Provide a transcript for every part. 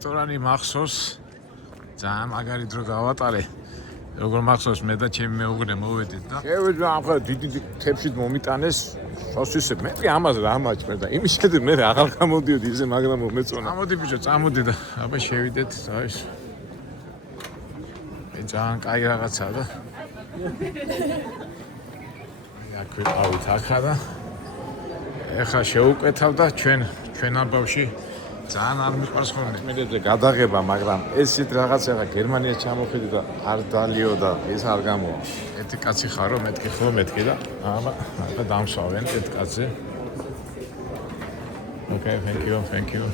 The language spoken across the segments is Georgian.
რესტორანი მახსოვს ძალიან მაგარი დრო გავატარე როგორ მახსოვს მე და ჩემი მეუღლე მოვედით და შევეძა ახლა დიდი თებში მომიტანეს სოსისე მე ამას რა მაჭმე და იმის შემდეგ მე აღარ გამოდიოდი ისე მაგრამ მომეწონა წამოდი ბიჭო წამოდი და აბა შევიდეთ ის მე ძალიან კაი რაღაცაა და აქ ვიყავით ახლა და ეხლა შევუკვეთავ და ჩვენ ამბავში ძალიან არ მიყვარს ხოლმე მედეზე გადაღება მაგრამ ესეთ რაღაც ახლა გერმანია ჩამოხედი და არ დალიო და ეს არ გამოვა ერთი კაცი ხარო მეთქი ხო მეთქი და აბა დამსვავენ ერთ კაცზე Okay, thank you.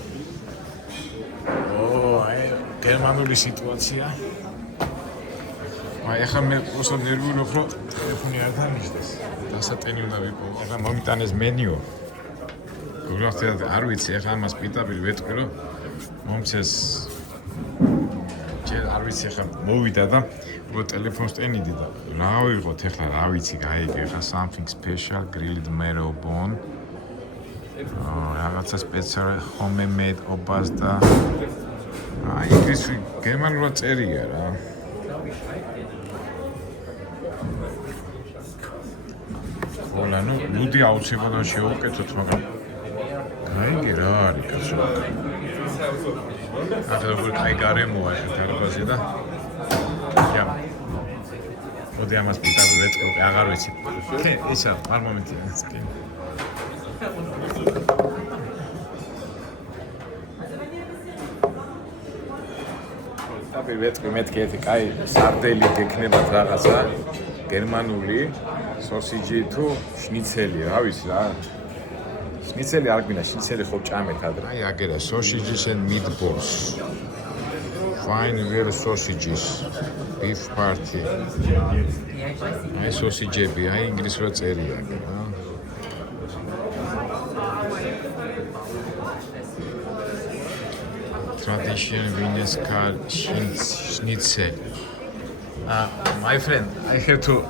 აი გერმანული სიტუაცია აი ახლა მე უბრალოდ ნერვიული უფრო ტელეფონი არ დანიშნეს დასატენი უნდა ვიყო ახლა მომიტანეს მენიუ უბრალოდ არ ვიცი ახლა ამას პიტაპირ ვეტყვი რომ მომცეს ჯერ არ ვიცი ახლა მოვიდა და უბრალოდ ტელეფონს ტენიდი და რა ვიღოთ ახლა რა ვიცი გაიგე ახლა something special grilled marrow bone რაღაცა სპეციალური homemade ობას და აი ის გერმანულად წერია რა ხოლა ნუ ლუდი აუცილებლად შევუკეთოთ მაგრამ გაიგე რა არის კაცო ახლა როგორ კაი გარემოა ეს დარბაზი და ჯა მოდი ამას პიტავ ვეწყობ აღარ ვიცი კი ისა არ მომენტია ეს კი ვეწყი მეთქი ერთი კაი სარდელი გექნებათ რაღაცა გერმანული სოსიჯი თუ შნიცელი რა ვიცი რა შნიცელი არ გვინდა შნიცელი ხო ჭამეთ ადრე აი აგერა sausages and meatballs fine real sausages beef party აი სოსიჯები აი ინგლისურად წერია რა tradition Venus car schnitzel. My friend,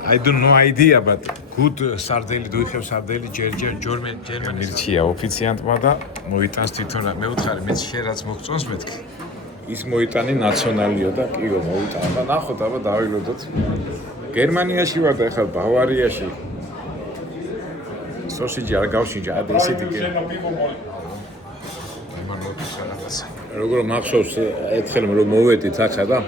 I don't know idea, but good sardeli, do you have sardeli, German? Mirchia, ოფიციანტმა და მოიტანს თვითონ რა. მე ვთხარი, მე შენ რაც მოგწონს მეთქი. ის მოიტანი ნაციონალიო და კიო მოიტანა და ნახოთ, აბა დავილოდოთ. გერმანიაში ვარ და ახლა ბავარიაში. სოსიჯი არ გავშინჯა, აბა ესეთი როგორ მახსოვს ერთხელ რომ მოვედით ახლა და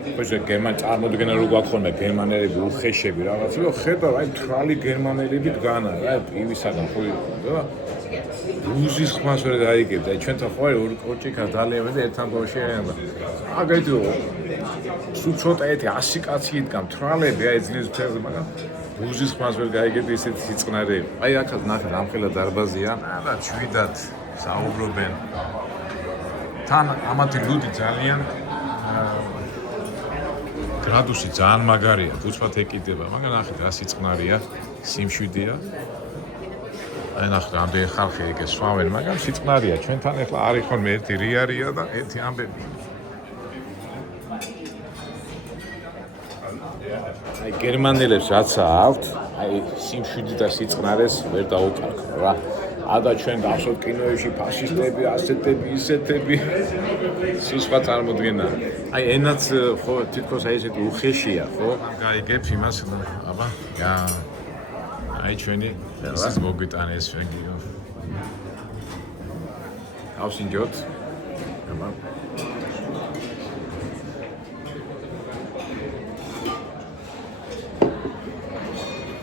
ხო გერმან წარმოდგენა რო გვაქვს ხოლმე გერმანელები უხეშები რაღაც რო ხედავ აი თვალი გერმანელები დგანა რა პივისაგან ხო და რუზის ხმას ვერ გაიგებ და ჩვენთან ხო არის ორჭიქა დალიევენ და ერთ ამბავში აება აგეთო სულ ცოტა ერთი 100 კაცი იდგა თვალები აი ძლივს ფერზე მაგრამ რუზის ხმას ვერ გაიგებ ისეთი სიწყნარები აი ახლა ნახე რამხელა დარბაზია და ჩვიდად საუბრობენ თან ამათი ლუდი ძალიან გრადუსი ძალიან მაგარია, უცბად ეკიდება, მაგრამ ნახეთ რა სიწყნარია, სიმშვიდეა. აი ნახეთ ამდენი ხალხი ეგ სვავენ, მაგრამ სიწყნარია, ჩვენთან ახლა არის ხოლმე ერთი რიარია და ერთი ამბები. აი გერმანელებს რაც აქვთ, აი სიმშვიდე და სიწყნარეს ვერ დაუკარგო რა. ადა ჩვენ გახსოვთ კინოებში ფაშისტები, ასეთები, ისეთები. სუსვა წარმოდგენა. აი ენაც ხო თითქოს აი ესეთი უხეშია, ხო? გაიგებ იმას, აბა, რა. აი ჩვენი ეს მოგვიტანეს შეგიო. ავსინჯოთ. აბა.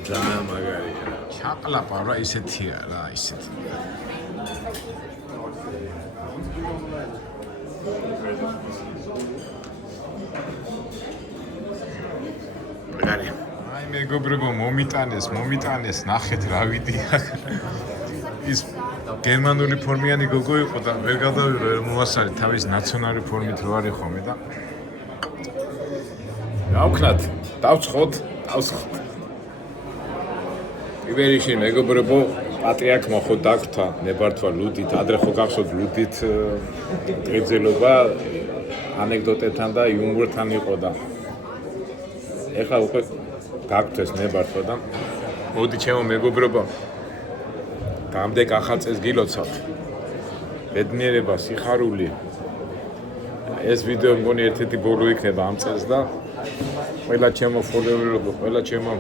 ძალიან მაგარია. ჩაყლაპა რა ისეთია რა ისეთი. მაგარია. აი მეგობრებო მომიტანეს ნახეთ რა ვიდია. ის გერმანული ფორმიანი გოგო იყო და ვერ გადავიღე ვერ მოასწარი თავის ნაციონალური ფორმით რო არის ხოლმე და გავქნათ დავცხოთ იბერიში მეგობრებო პატრიარქმა ხო დაგვთა ნებართვა ლუდით ადრე ხო გახსოვთ ლუდით დღეძელობა ანეკდოტებთან და იუმორთან იყო და ეხლა უკვე გაგვთეს ნებართვა და მოდი ჩემო მეგობრებო გამდე კახალწეს გილოცავთ ბედნიერება სიხარული ეს ვიდეო მგონი ერთ-ერთი ბოლო იქნება ამ წელს და ყველა ჩემო ფოლოვერებო, ყველა ჩემო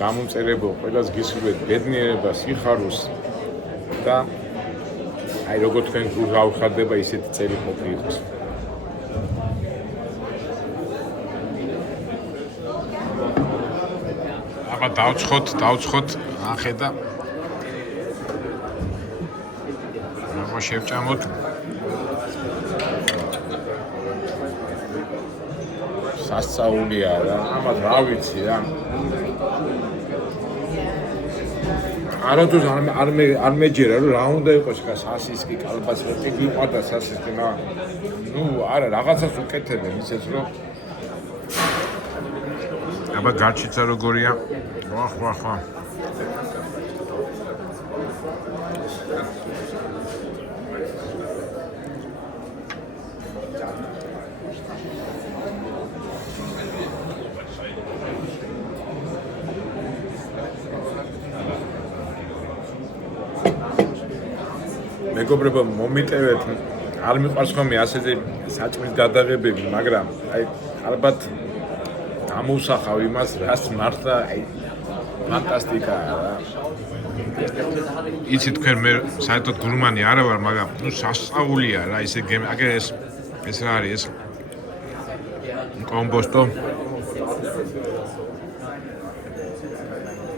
გამომწერებო, ყველას გისურვებთ ბედნიერება, სიხარულს და აი როგორ თქვენ გავხარდება ისეთი წელი ყოფილი იყოს. აბა დავცხოთ, ახედა. აბა შევჭამოთ. სასწაულია რა, ამათ რა ვიცი რა. არადოს არ მეჯერა რომ რა უნდა იყოს სასისკი, კალბასა, მიყვარდა სასისკი, ნუ არა, რაღაცას უკეთებენ ისეც რომ აბა გარჩიცა როგორია. ხვა. მეგობრებო, მომიტევეთ, არ მიყვარს ხოლმე ასეთი საჭმლის გადაღებები, მაგრამ აი ალბათ გამოვსახავ იმას, რაც მართლა აი ფანტასტიკაა რა. იცი თქვენ მე საერთოდ გურმანი არა ვარ, მაგრამ ნუ სასწაულია რა ისე აგერ ეს რა არის ეს კომბოსტო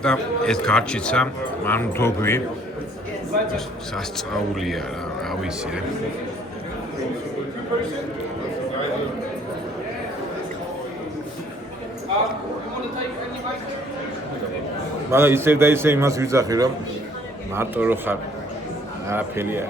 და ეს გარჩიცა მანდოგვი სასწაულია რა ვიცი მაგრამ ისე და ისე იმას ვიძახი რომ მარტო რო ხარ არაფერია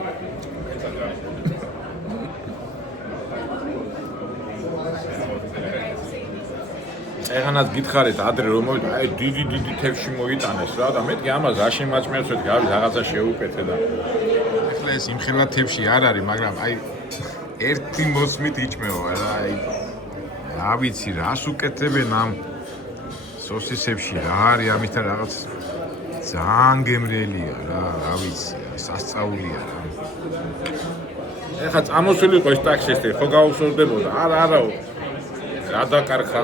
ეხანაც გითხარით ადრე რომ მოვიდა აი დიდი თევში მოიტანეს რა და მეთქი ამას რა შემაჭმევს რომ გავი რაღაცა შეუკეთე და ეხლა ეს იმხელა თევში არ არის მაგრამ აი ერთი მოსმით იჭმევა რა აი რა ვიცი რას უკეთებენ ამ სოსისებში რა არის ამითა რაღაც ძალიან გემრიელია რა ვიცი სასწაულია რა ეხლა წამოსული იყო ეს ტაქსისტი ხო გაუსწორდებოდა არა რა დაკარხა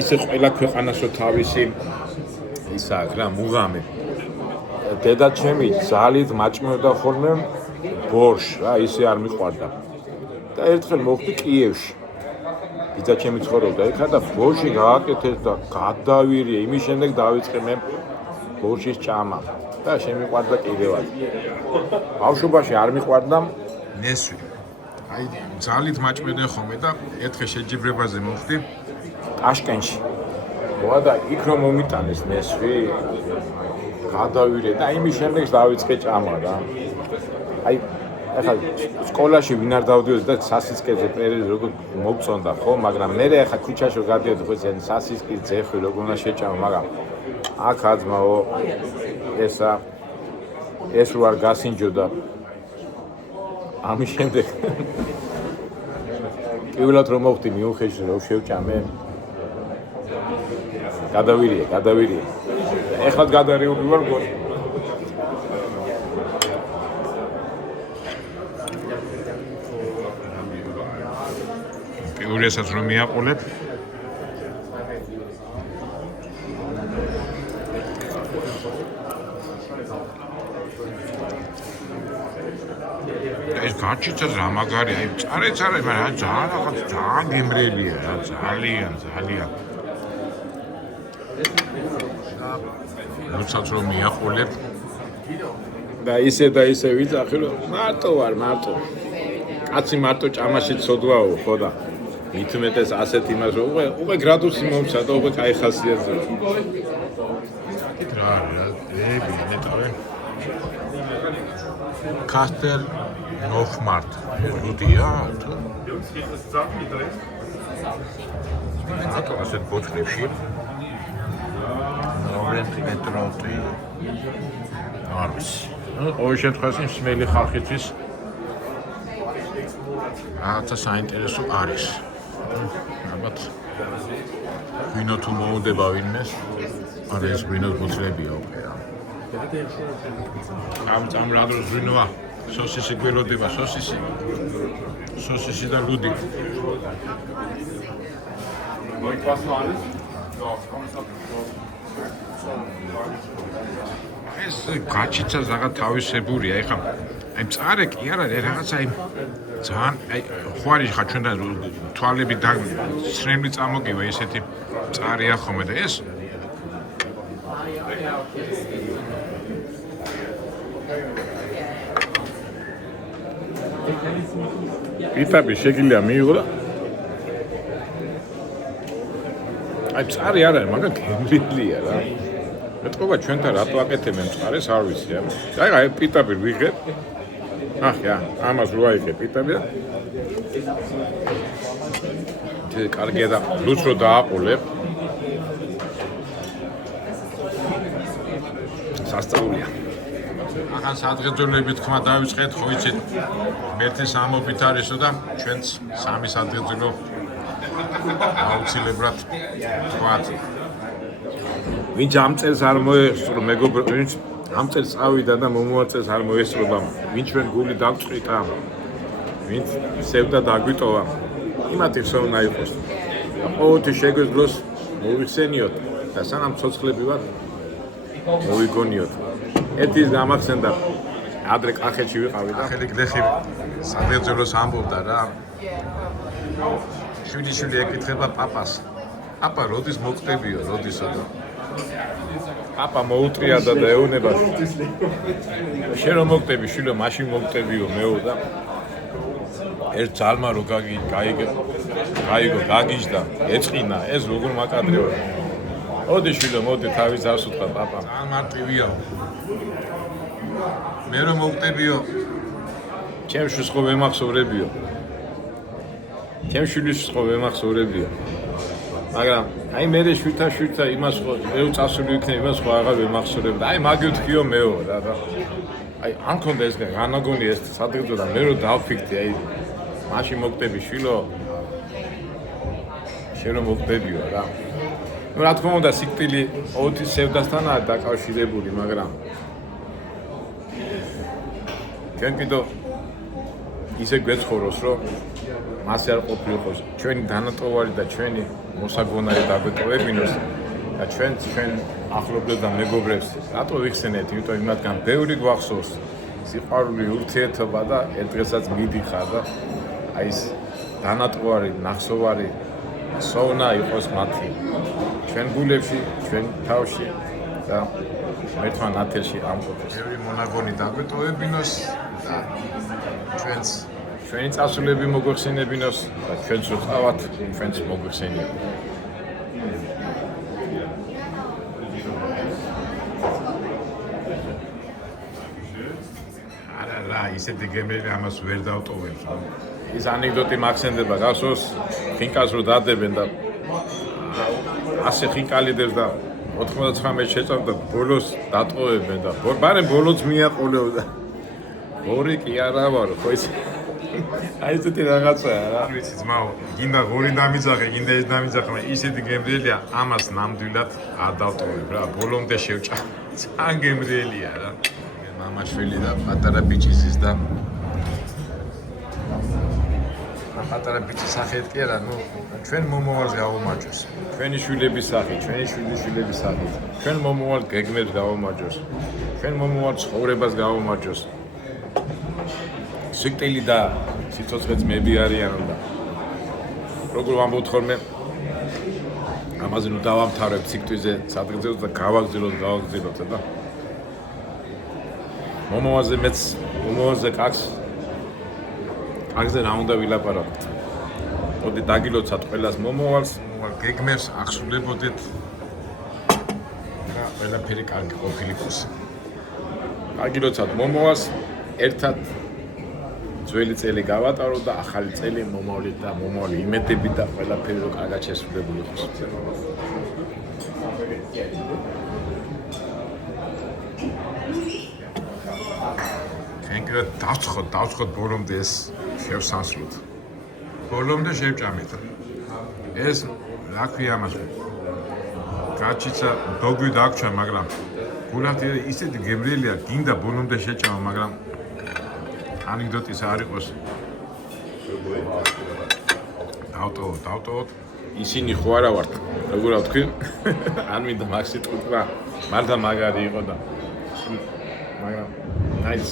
ისე ყველა ქვეყანასო თავისი ისაა რა მუღამი დედა ჩემი ძალით მაჭმევდა ხოლმე ბორშ რა ისე არ მიყვარდა და ერთხელ მოხდი კიევში ბიძა ჩემი ცხოვრობდა ეხა და ბორში გააკეთეს და გადავირიე იმის შემდეგ დავიწყე მე ბორშის ჭამა და შემიყვარდა კიდევაც ბავშვობაში არ მიყვარდა ნესვი აი ძალით მაჭმევდნენ ხოლმე და ერთხელ შეჯიბრებაზე მოხდი ტაშკენტში. მოა და იქ რომ მომიტანეს ნესვი, გადავირე და იმის შემდეგ დავიწყე ჭამა რა. აი, ახლა სკოლაში ვინ არ დავდიოდი და სასისკეზე პერიოდი როგორ მოგწონდა ხო, მაგრამ მე ახლა ქუჩაში გადავდიოდი ხო ზენ სასისკის ძეხვი როგორ უნდა შეჭამა, მაგრამ აქ აძმაო ეს რო არ გასინჯოდა. ამის შემდეგ პირველად რომ მოხდი მიუხედავად რომ შევჭამე გადავირიე. ეხლაც გადარეული ვარ გონი. პირველსაც რომ მიაყოლებ ეს გაჩიცას რა მაგარი აი წარე მაგრამ ძალიან გემრიელია რა ძალიან როდესაც რომ მიახოლებ და ისე ვიძახი რომ მარტო ვარ კაცი მარტო ჭამაში ცოდვაო ხო და მით უმეტეს ასეთ იმას რომ უკვე გრადუსი მომცა და უკვე კაი ხასიათზე რა ნეტავენ კასტელ ნოხმარტ რუდია თუ ასეთ ბოთლებში მეტროთი არის. ყოველ შემთხვევაში მსმელი ხალხისთვის რაღაცა საინტერესო არის. ალბათ ღვინო თუ მოუდება ვინმეს, არა ეს ღვინოს ბუთლებია ოპერა. ამ რა დროს ღვინოა? სოსისი გველოდება, სოსისი და ლუდი. ეს გაჩიცა ზაღა თავისებურია, ეხლა აი მწარე კი არ არის რაღაცა აი ძალიან აი ხوارი ხა ჩვენ და თვალები და სრემლი წამოგივა ესეთი მწარეა ხოლმე და ეს პიტაბი შეგიძლია მიიღო და აი მწარე არ არის, მაგრამ გემრიელია რა. მეთქობა ჩვენთან რატო აკეთებენ მწარეს არ ვიცი რა. აი პიტაბი ვიღებ. ახლა ამას რო აიღე პიტაბი და კარგია და ლუც რო დააყოლებ. სასწაულია. ახან სადღეძულები თქმა დავიწყეთ, ხო იცით? მერტის ამობით არისო და ჩვენც სამი სადღეძულო აუცილებლად თქვათ. ვინც ამ წელს არ მოესწრო მეგობრებო, ვინც ამ წელს წავიდა და მომოაწეს არ მოესწრობა, ვინც ჩვენ გული დაგწყვიტა, ვინც სევდა დაგვიტოვა, იმათი ხსოვნა იყოს. ყოველთვის შეგვეძლოს მოვიხსენიოთ და სანამ ცოცხლები ვართ, მოვიგონიოთ. ერთის გამახსენდა ადრე კახეთში ვიყავი და ხელი გლეხი სადღეძულოს ამბობდა რა. შვილი ეკითხება პაპას. პაპა როდის მოკვდებიო, როდისა და პაპა მოუტრიადა და ეუბნება. შენ რომ მოკვდები, შვილო, მაშინ მოკვდებიო მეო და ერთ ძალმა რო გაიგო, გაგიჟდა, ეწყინა, ეს როგორ მაკადრეო. მოდი შვილო, მოდი თავის ასუთხა პაპა. ძალიან მარტივია. მე რომ მოკვდებიო, ჩემ შვილს ხო ვემახსოვრებიო. ჩემ შვილის ხო ვემახსოვრებიო. მაგრამ აი მე შვილთა იმას ხო მე წასული იქნება იმას ხო აღარ ვემახსოვრებ და აი მაგიუთქიო მეო რა. აი ან კონდა ეს განაგონი ეს სადღეძო და მე რო დავფიქრდი აი მაშინ მოკვდები შვილო. შენ რომ მოკვდებიო რა. ნუ რა თქმა უნდა სიკვდილი ოთის სევდასთანაა დაკავშირებული, მაგრამ ჩვენ კიდო ისე გვეცხოვროს რომ მასე არ ყოფილიყოს ჩვენი დანატოვარი და ჩვენი მოსაგონარი დაგვეტოვებინოს და ჩვენ ახლობლებს და მეგობრებს რატო ვიხსენეთ, იმიტომ იმათგან ბევრი გვახსოვს სიყვარული, ურთიერთობა და ერთ დღესაც მიდიხარ და აი ეს დანატოვარი, ნახსოვარი სოვნა იყოს მათი ჩვენ გულებში, ჩვენ თავში და ერთმან ათელში ამყოფოს. ბევრი მონაგონი დაგვეტოვებინოს და ჩვენი წასულები მოგვეხსენებინოს და ჩვენც რო წავათ, ჩვენც მოგვეხსენიათ. არა, ისეთი გემრიელი ამას ვერ დავტოვებს. ის ანეკდოტი მახსენდება, გახსოვს, ხინკალს რო დადებენ და ასე ხინკალიდებს და 99 შეწავდა ბოლოს დატოვებენ და ბარემ ბოლოს მიაყოლეოდა. ორი კი არა ვარ, ხო ის აი ესეთი რაღაცაა რა. არ ვიცი ძმაო, გინდა ღორი დამიძახე, გინდა ეს დამიძახე, მაგრამ ისეთი გემრიელია, ამას ნამდვილად არ დავტოვებ რა. ბოლომდე შევჭა. ძალიან გემრიელია რა. მამაშვილი და პატარა ბიჭის და პატარა ბიჭის სახით კი არა, ნუ ჩვენ მომავალს გავუმარჯოს. ჩვენი შვილების სახით, ჩვენი შვილების სახით. ჩვენ მომავალ გეგმებს გავუმარჯოს. ჩვენ მომავალ ცხოვრებას გავუმარჯოს. სიკვდილი და სიცოცხლე ძმები არიან და როგორ ვამბობთ ხოლმე ამაზე ნუ დავამთავრებთ სიკვდილზე სადღეძელოს და გავაგზავნოთ და მომავალზე კაცზე რა უნდა ვილაპარაკოთ. მოდი დაგილოცავთ ყველას მომავალს, გეგმებს ახსულებოდეთ და ყველაფერი კარგი ყოფილიყოს. დაგილოცავთ მომავალს, ერთად ძველი წელი გავატარო და ახალი წელი მომავლით და მომავალი იმედებით და ყველაფერი რო კარგად შესრულებული იყოს. კენკრა დავცხოთ ბოლომდე ეს შევსანსლოთ. ბოლომდე შევჭამეთ. ეს რა ქვია ამას? გაჩიცა დოგვი დაგჩა, მაგრამ გულახდი ისეთი გემრიელია, გინდა ბოლომდე შეჭამა, მაგრამ ანეკდოტის არ იყოს. დავტოვოთ. ისინი ხო არა ვართ. როგორ ვთქვი? არ მინდა მაგ სიტყვით რა. მართლა მაგარი იყო და მაგრამ აიც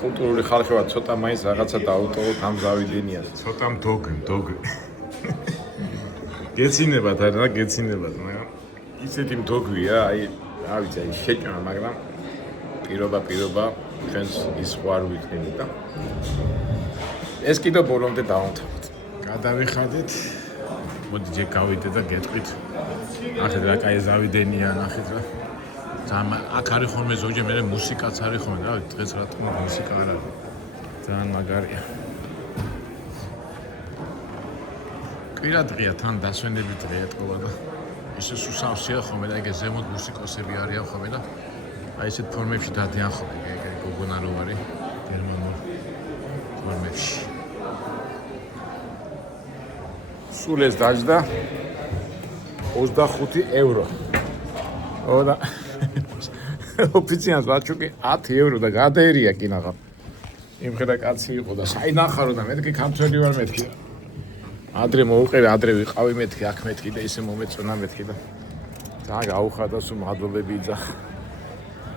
კულტურული ხალხი ვარ, ცოტა მაინც რაღაცა დავტოვოთ ამ ზავიდენია. ცოტა მდოგი. გეცინებათ არა, გეცინებათ, მაგრამ ისეთი მდოგვია, აი, რა ვიცი, აი შეჭამა, მაგრამ პირობა ჩვენს ის ხوار ვიქნები და ეს კიდევ ბოლომდე დავამთავრეთ. გადავიხადეთ. მოდი ჯერ გავიდე და გეტყვით. ნახეთ რა კაი ზავიდენია, ნახეთ რა. ძალიან აქ არის ხოლმე ზოგჯერ მე მუსიკაც არის ხოლმე, რა ვიცი, დღეს რა თქმა უნდა მუსიკა არ არის. ძალიან მაგარია. კვირა დღეა, თან დასვენები დღეა თქო და ისე სუსავსია ხოლმე და ეგ ზემოთ მუსიკოსები არიან ხოლმე და აი ესეთ ფორმებში დადიან ხოლმე, ეგ გოგონა რო არის გერმანულ ფორმებში. სულ ეს დაჯდა 25 евро. ოდა ოფიციალს ვაჩუკი 10 евро და გადაერია კინაღა. იმხედა კაცი იყო და საინახარო და მეთქი ქართველი ვარ მეთქი. ადრე მოუყარე, ადრე ვიყავი მეთქი, აქ მეთქი და ისე მომეწონა მეთქი და ძალიან გაუხადა სულ მადლობები იძახა.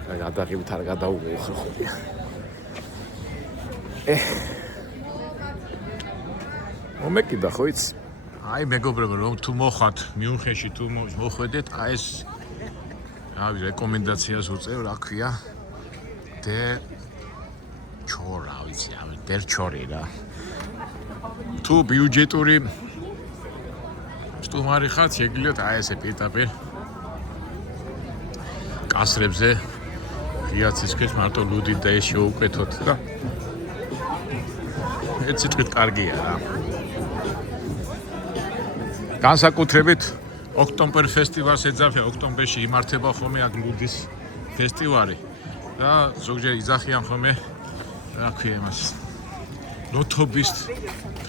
და გადაღებით არ გადაუღო ხოლმე. მომეკიდა ხო იცი? აი მეგობრებო, რომ თუ მოხართ მიუნხენში თუ მოხვედეთ, აი ეს რავი რეკომენდაციას უწევ, რა ქვია? ჩორა, ვიცი, რავი, ჩორი რა. თუ ბიუჯეტური სტუმარი ხართ, შეგიძლიათ აი ესე პირდაპირ კასრებზე ღიაცისკეს მარტო ლუდით და ეს შეუკვეთოთ და ეცი თვით კარგია რა. განსაკუთრებით ოქტომბერ ფესტივალს ეძახიან, ოქტომბერში იმართება ხოლმე აქ ლუდის ფესტივალი და ზოგჯერ იძახიან ხოლმე რა ქვია იმას ლოთობის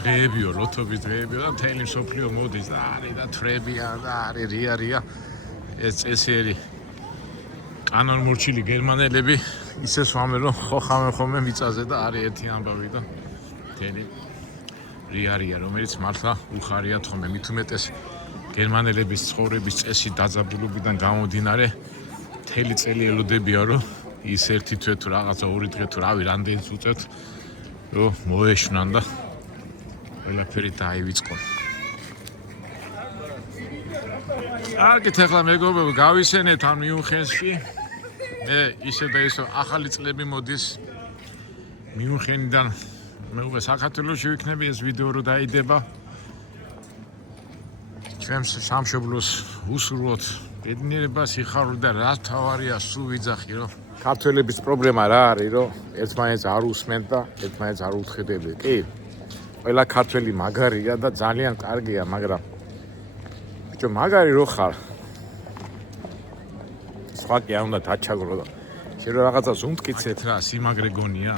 დღეებიო და მთელი მსოფლიო მოდის და არის და თრებია და არის რია ეს წესიერი კანონმორჩილი გერმანელები ისე სვამენ რომ ხოლმე მიწაზე და არის ერთი ამბავი და მთელი რია რომელიც მართლა უხარიათ ხოლმე მით უმეტეს გერმანელების ცხოვრების წესი დაძაბულობიდან გამომდინარე მთელი წელი ელოდებია რომ ის ერთი თვე თუ რაღაცა ორი დღე თუ რავი რამდენიც უწევთ რომ მოეშვნან და ყველაფერი დაივიწყონ. კარგით, ახლა მეგობრებო, გავისენეთ ამ მიუნხენში. მე ისე და ისე ახალი წლები მოდის მიუნხენიდან. მე უკვე საქართველოში ვიქნები, ეს ვიდეო რო დაიდება. ჩვენს სამშობლოს უსურვოთ ბედნიერება, სიხარული და რა თავარია სულ ვიძახი რომ ქართველების პრობლემა რა არის, რომ ერთმანეთს არ უსმენთ და ერთმანეთს არ უთხედები. კი, ყველა ქართველი მაგარია და ძალიან კარგია, მაგრამ ბიჭო, მაგარი რო ხარ, სხვა კი არ უნდა დაჩაგრო და შენ რაღაცას უმტკიცეთ რა, სიმაგრე გონია.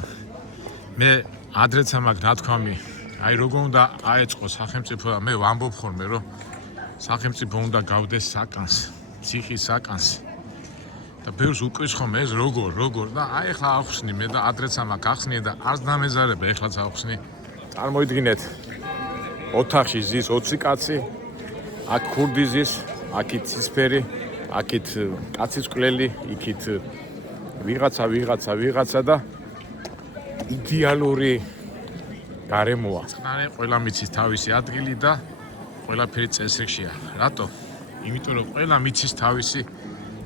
მე ადრეც ამაკ ნათქვამი, აი როგორ უნდა აეწყო სახელმწიფო და მე ვამბობ ხოლმე რომ სახელმწიფო უნდა გავდეს საკანს, ციხის საკანს. და ბევრს უკვის ხოლმე ეს როგორ და აი ახლა ახსნი მე და ადრეც ამაკ ახსნი და არც დამეზარება ეხლაც ახსნი. წარმოიდგინეთ, ოთახში ზის 20 კაცი, აქ ქურდი ზის, აქით ცისფერი, აქით კაცის კვლელი, იქით ვიღაცა და იდეალური გარემოა. წყნარი ყველა მიცის თავისი ადგილი და ყველაფერი წესრიგშია. რატო? იმიტომ რომ ყველა მიცის თავისი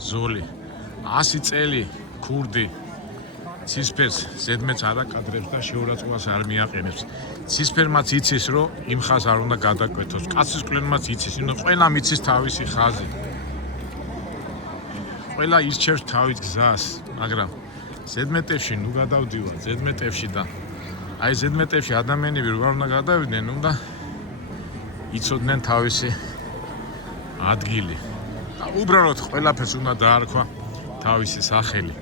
ზოლი. 100 წელი ქურდი ცისფერს ზედმეტს არ აკადრებს და შეურაცხყოფას არ მიაყენებს. ცისფერმაც იცის რომ იმ ხაზს არ უნდა გადაკვეთოს. კაცის კვლელმაც იცის, იმიტომ ყველა მიცის თავისი ხაზი. ყველა ირჩევს თავის გზას, მაგრამ ზედმეტებში ნუ გადავდივარ, ზედმეტებში და აი ზედმეტებში ადამიანები როგორ უნდა გადავიდნენ, უნდა იცოდნენ თავისი ადგილი. და უბრალოდ ყველაფერს უნდა დაარქვა თავისი სახელი.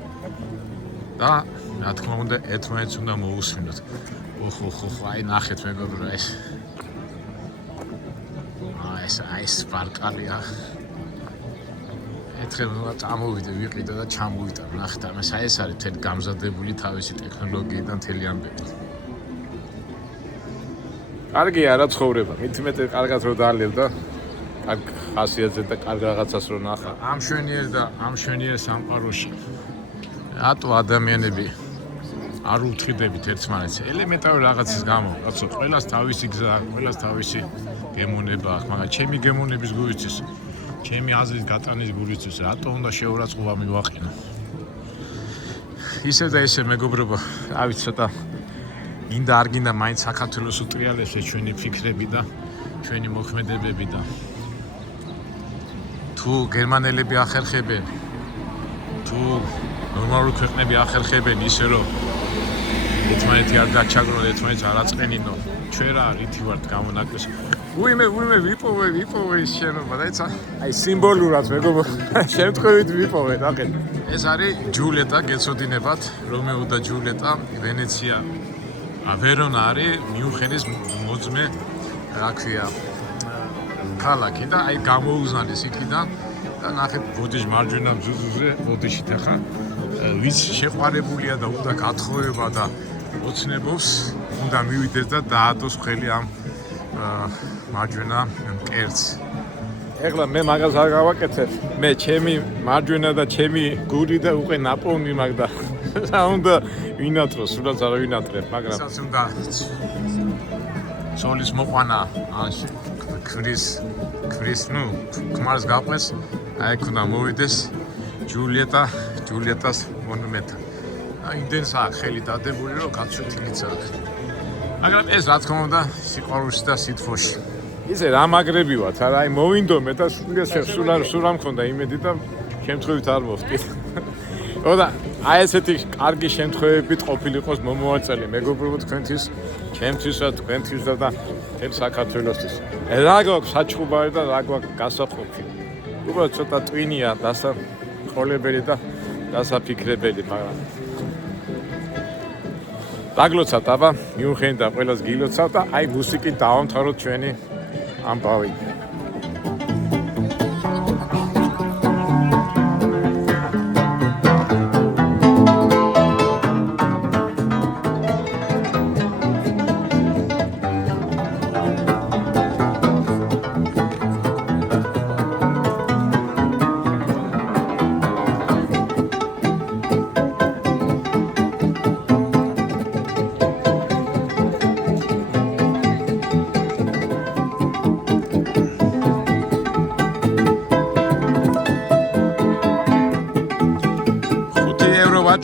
და რა თქმა უნდა ერთმანეთს უნდა მოусმინოთ. აი ნახეთ მეგობრებო ეს სპარტალია ერთხელ წამოვიდე ვიყიდე და ჩამოვიდა ნახეთ ამას ეს არის თელი გამზადებული თავისი ტექნოლოგიიდან თელი ამბები კარგია რა ცხოვრება მით მეტ კარგად რო დაალევ და აქ ხასიათზე და კარგ რაღაცას რო ნახა ამ შვენიერ სამყაროში რატო ადამიანები არ უთხრიდებით ერთმანეთს ელემენტარული რაღაცის გამო კაცო ყველას თავისი გზა ყველას თავისი გემონება აქვს მაგრამ ჩემი გემონების გულისთვის ჩემი აზრის გატანის გულისთვის რატო უნდა შეურაცხყოფა მივაყენო ისე და ესე მეგობრებო რა ვიცი ცოტა გინდა არ გინდა მაინც საქართველოს უტრიალებს ჩვენი ფიქრები და ჩვენი მოქმედებები და თუ გერმანელები ახერხებენ თუ ნორმალური ქვეყნები ახერხებენ ისე რომ ერთმანეთი არ დაჩაგრონ ერთმანეთს არ აწყენინო ჩვენ რა რითი ვართ გამონაკლეს უიმე ვიპოვე ის შენობა დაიცა აი სიმბოლურად მეგობრო შემთხვევით ვიპოვე ნახეთ ეს არის ჯულეტა გეცოდინებათ რომეო და ჯულეტა ვენეცია ვერონა არის მიუნხენის მოძმე რა ქვია ქალაქი და აი გამოუგზავნეს იქიდან და ნახეთ ბოდიშ მარჯვენა ბზუზზე ბოდიშით ახლა ვიც შეყვარებულია და უნდა გათხოვება და ოცნებობს უნდა მივიდეს და დაადოს ხელი ამ მარჯვენა მკერდს ეხლა მე მაგას არ გავაკეთებ მე ჩემი მარჯვენა და ჩემი გური და უკვე ნაპოვნი მაქვს და რა უნდა ვინატროს სულაც არ ვინატრებ მაგრამ ისაც უნდა სოლის მოყვანა ქრის ნუ ქმარს გაყვეს აი აქ უნდა მოვიდეს ჯულიეტას მონუმენტი იმდენს აქვს ხელი დადებული რომ გაცვეთილიც აქვს მაგრამ ეს რა თქმა უნდა სიყვარულში და სითბოში ისე რა მაგრები ვართ არა აი მოვინდომე და სულ რა მქონდა იმედი და შემთხვევით არ მოვხდი და აი ესეთი კარგი შემთხვევებით ყოფილიყოს მომავალ მეგობრებო თქვენთვის ჩემთვისა თქვენთვისა და მთელ საქართველოსთვის რა გვაქვს საჩხუბარი და რა გვაქვს გასაყოფი უბრალოდ ცოტა ტვინია დასაყოლებელი და დასაფიქრებელი მაგრამ დაგლოცავთ აბა მიუნხენი და ყველას გილოცავთ და აი მუსიკით დავამთავროთ ჩვენი ამბავი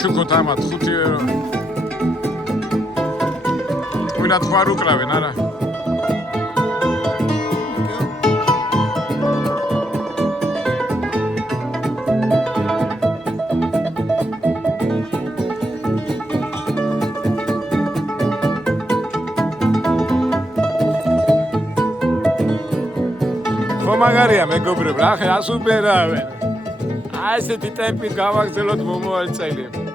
ჩუკოთ ამათ 5 ევრო. Ვილად ხარ უკრავენ არა? მაგარია მეგობრებო, რა ხე ასუბერავენ. აი ესეთი ტემპით გავაგრძელოთ მომავალ წელი.